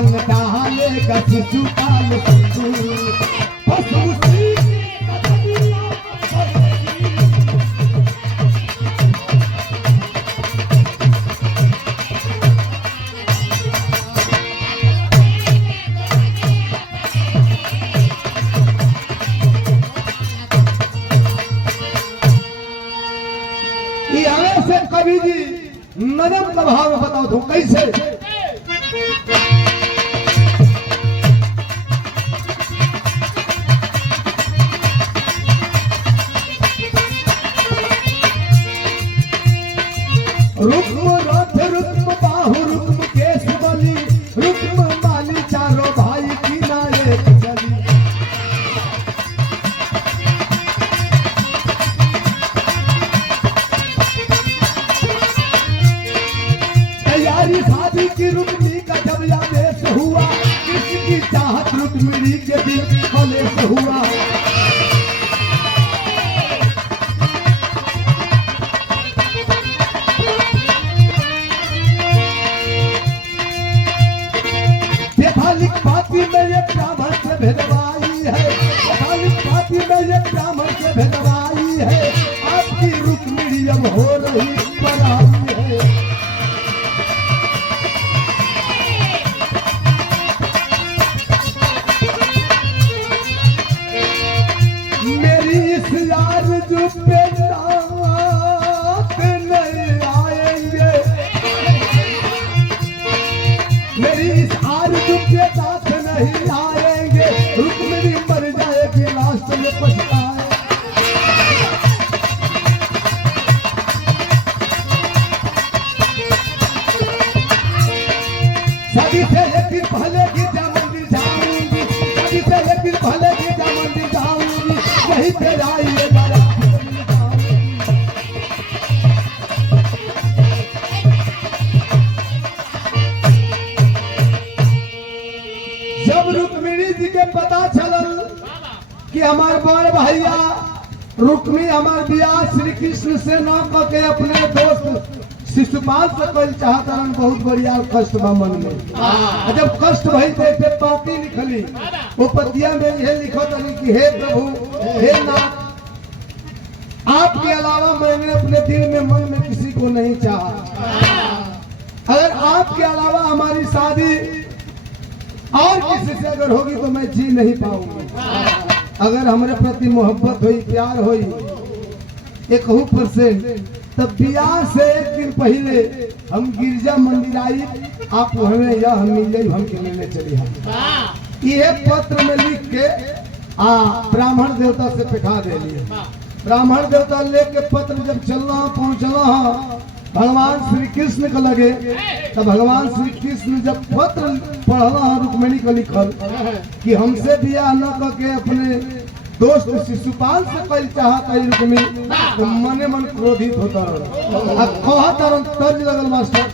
भांग डालेगा शिशुपाल पशु से कवि जी नरम का भाव बताओ तो कैसे। रुक्म रथ रुक्म बाहु रुक्म केश बलि रुक्म माली चारों भाई की नायक चली। शादी की रुक्मिणी का जब आदेश हुआ कृष्ण की चाहत रुक्मिणी के दिल कलेश हुआ। देवालिक पाती में ये ब्राह्मण से भेदवाई है देवालिक पाती में ये ब्राह्मण से भेदवाई है आपकी रुक्मिणी अब हो रही पराई है। जो पे नाथ नहीं आएंगे मेरी इस आरज़ू पे नाथ नहीं आएंगे रुक्मिणी मर जाएगी लास्ट में पछताए। शादी से एक दिन पहले गीता मंदिर जाऊंगी शादी से एक दिन पहले गीता मंदिर जाऊंगी वहीं पे आइएगा। जब रुक्मिणी जी के पता चलल कि हमारे बड़ भैया रुक्मी हमारे बियाह श्री कृष्ण से न करके अपने दोस्त शिशुपाल से कल चाहता बहुत बढ़िया कष्ट बा मन में। जब कष्ट भई थे पाती लिखली वो पतिया में यह लिखो तनी कि हे प्रभु हे नाथ आपके अलावा मैंने अपने दिल में मन में किसी को नहीं चाहा। अगर आपके अलावा हमारी शादी और किसी से अगर होगी तो मैं जी नहीं पाऊंगी। अगर हमारे प्रति मोहब्बत हुई प्यार हुई 1% तब ब्याह से एक दिन पहले हम गिरजा मंदिर आई आप हमें यह मिले हमके मिलने चली हम ये पत्र में लिख के ब्राह्मण देवता से पिठा दे लिए। ब्राह्मण देवता लेके पत्र जब चलना पहुंचना भगवान श्री कृष्ण को लगे तो भगवान श्री कृष्ण जब पत्र पढ़ला रुक्मिणी को लिखल कि हमसे बियाह न करके अपने दोस्त शिशुपाल से कल चाहता रुक्मिणी तो मने मन क्रोधित होता रहा। तर्ज लगल मास्टर